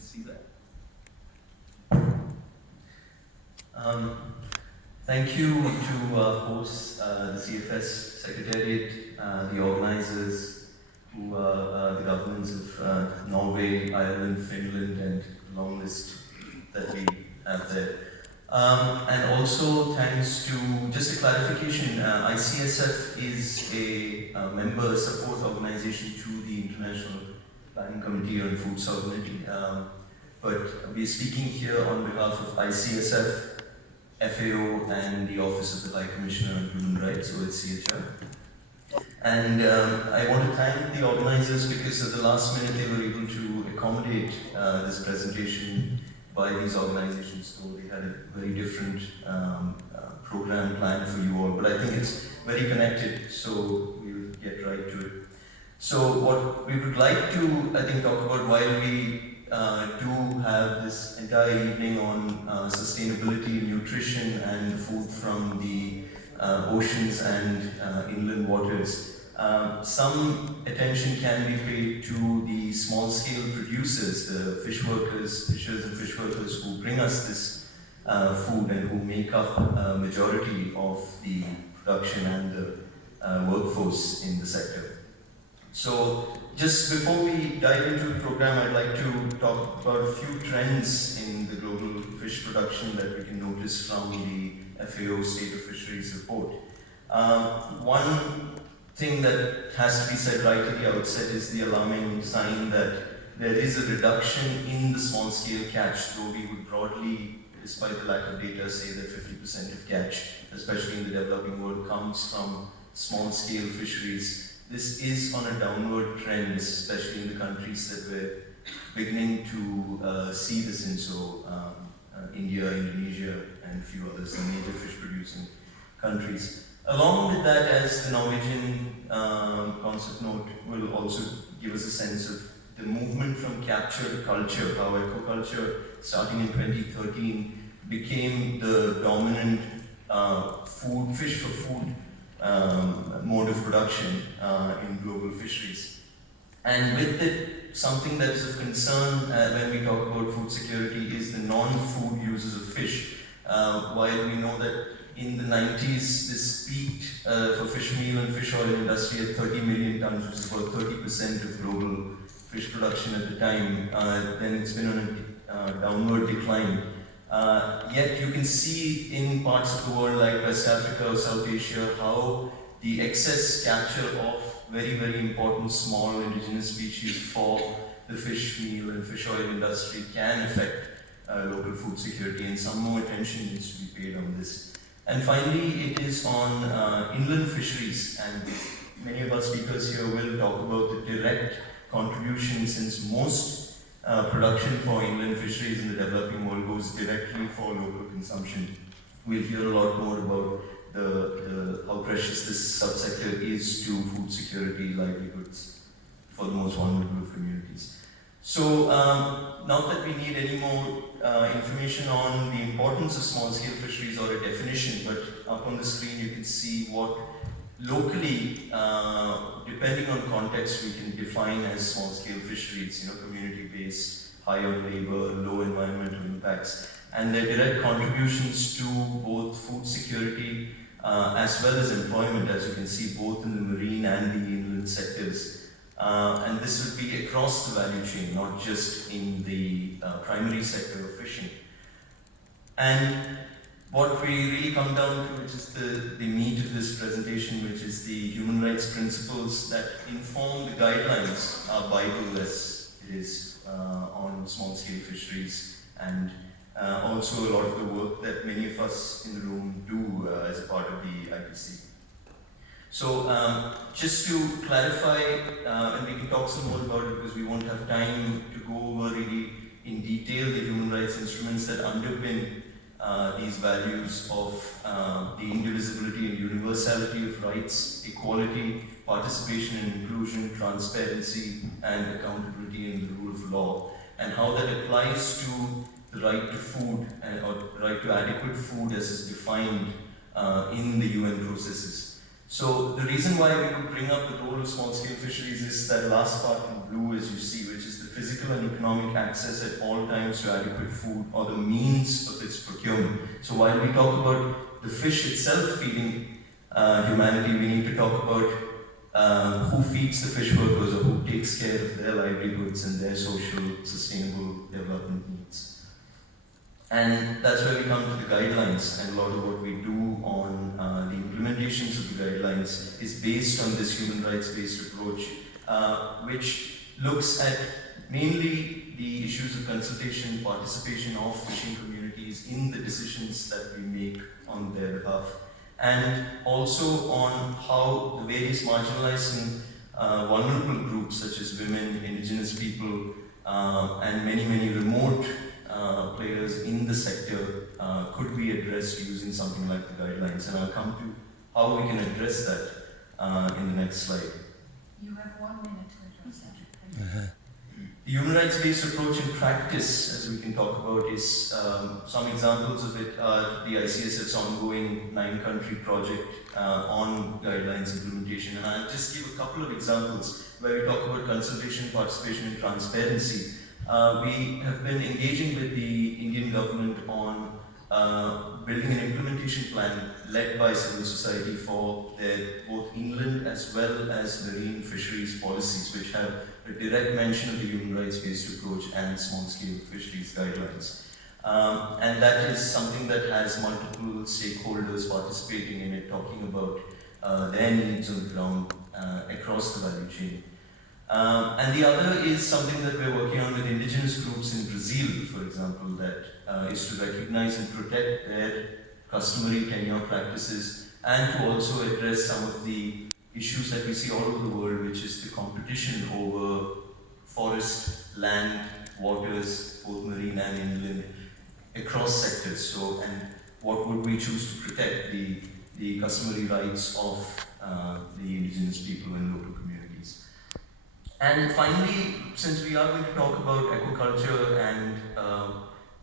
see that. Thank you to host the CFS Secretariat, the organizers, who are the governments of Norway, Ireland, Finland, and a long list that we have there. And also thanks to, just a clarification, ICSF is a member support organization to the International Planning Committee on Food Sovereignty. But we are speaking here on behalf of ICSF, FAO, and the Office of the High Commissioner on Human Rights, OHCHR. And I want to thank the organizers because at the last minute they were able to accommodate this presentation by these organizations, so they had a very different program planned for you all. But I think it's very connected, so we'll get right to it. So what we would like to, I think, talk about while we do have this entire evening on sustainability, nutrition, and food from the oceans and inland waters. Some attention can be paid to the small-scale producers, the fishers and fish workers who bring us this food and who make up a majority of the production and the workforce in the sector. So, just before we dive into the program, I'd like to talk about a few trends in the global fish production that we can notice from the FAO State of Fisheries report. One thing that has to be said right at the outset is the alarming sign that there is a reduction in the small-scale catch, though we would broadly, despite the lack of data, say that 50% of catch, especially in the developing world, comes from small-scale fisheries. This is on a downward trend, especially in the countries that we're beginning to see this in, so India, Indonesia, and a few others, the major fish-producing countries. Along with that, as the Norwegian concept note will also give us a sense of the movement from capture to culture, how aquaculture, starting in 2013, became the dominant fish for food mode of production in global fisheries. And with it, something that is of concern when we talk about food security is the non-food uses of fish. While we know that in the 90s, this peaked for fish meal and fish oil industry at 30 million tons, which is about 30% of global fish production at the time, then it's been on a downward decline. Yet you can see in parts of the world like West Africa or South Asia how the excess capture of very, very important small indigenous species for the fish meal and fish oil industry can affect local food security, and some more attention needs to be paid on this. And finally, it is on inland fisheries, and many of our speakers here will talk about the direct contribution, since most production for inland fisheries in the developing world goes directly for local consumption. We'll hear a lot more about how precious this subsector is to food security, livelihoods for the most vulnerable of communities. So, not that we need any more information on the importance of small-scale fisheries or a definition, but up on the screen you can see what locally, depending on context, we can define as small-scale fisheries, community-based, high on labor, low environmental impacts, and their direct contributions to both food security as well as employment, as you can see, both in the marine and the inland sectors. And this would be across the value chain, not just in the primary sector of fishing. And what we really come down to, which is the meat of this presentation, which is the human rights principles that inform the guidelines, our Bible as it is on small-scale fisheries, and also a lot of the work that many of us in the room do as a part of the IPC. So just to clarify, and we can talk some more about it because we won't have time to go over really in detail the human rights instruments that underpin these values of the indivisibility and universality of rights, equality, participation and inclusion, transparency and accountability in the rule of law, and how that applies to the right to food or right to adequate food as is defined in the UN processes. So the reason why we would bring up the role of small-scale fisheries is that last part in blue, as you see, which is the physical and economic access at all times to adequate food or the means of its procurement. So while we talk about the fish itself feeding humanity, we need to talk about who feeds the fish workers or who takes care of their livelihoods and their social, sustainable development needs. And that's where we come to the guidelines, and a lot of what we do on the implementations of the guidelines is based on this human rights-based approach, which looks at mainly the issues of consultation, participation of fishing communities in the decisions that we make on their behalf, and also on how the various marginalized and vulnerable groups such as women, indigenous people, and many remote players in the sector could be addressed using something like the guidelines. And I'll come to how we can address that in the next slide. You have 1 minute to address that. The human rights-based approach in practice, as we can talk about, is some examples of it are the ICSF's ongoing 9-country project on guidelines implementation. And I'll just give a couple of examples where we talk about consultation, participation, and transparency. We have been engaging with the Indian government on building an implementation plan led by civil society for their both inland as well as marine fisheries policies, which have a direct mention of the human rights-based approach and small-scale fisheries guidelines. And that is something that has multiple stakeholders participating in it, talking about their needs on the ground across the value chain. And the other is something that we're working on with indigenous groups in Brazil, for example, that is to recognize and protect their customary tenure practices and to also address some of the issues that we see all over the world, which is the competition over forest, land, waters, both marine and inland, across sectors. So, and what would we choose to protect? The customary rights of the indigenous people and local communities. And finally, since we are going to talk about aquaculture and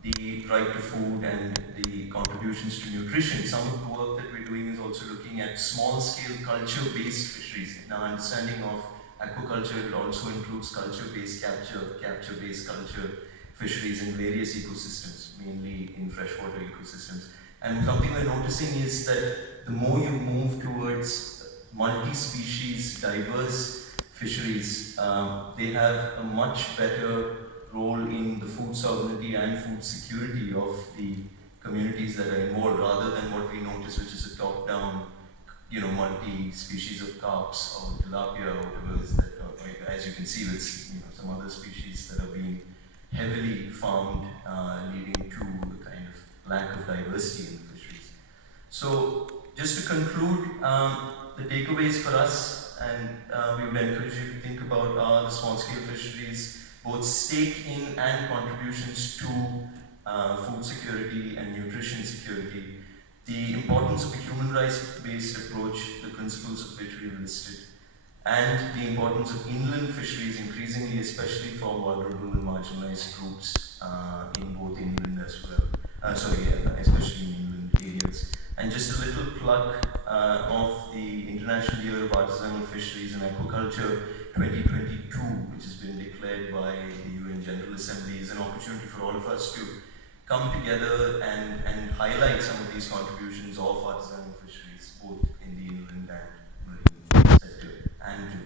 the right to food and the contributions to nutrition, some of the work that we're doing is also looking at small-scale culture-based fisheries. Now, understanding of aquaculture, it also includes culture-based capture-based culture fisheries in various ecosystems, mainly in freshwater ecosystems. And something we're noticing is that the more you move towards multi-species, diverse fisheries, they have a much better role in the food sovereignty and food security of the communities that are involved, rather than what we notice, which is a top-down, multi-species of carps or tilapia or whatever it is that, as you can see, with some other species that are being heavily farmed, leading to a kind of lack of diversity in the fisheries. So, just to conclude, the takeaways for us, and we would encourage you to think about are the small-scale fisheries, both stake in and contributions to food security and nutrition security, the importance of a human rights-based approach, the principles of which we have listed, and the importance of inland fisheries increasingly, especially for vulnerable and marginalized groups in both inland as well, especially in inland areas. And just a little plug of the International Year of Artisanal Fisheries and Aquaculture 2022, which has been declared by the UN General Assembly, is an opportunity for all of us to come together and highlight some of these contributions of artisanal fisheries, both in the inland and marine sector, and to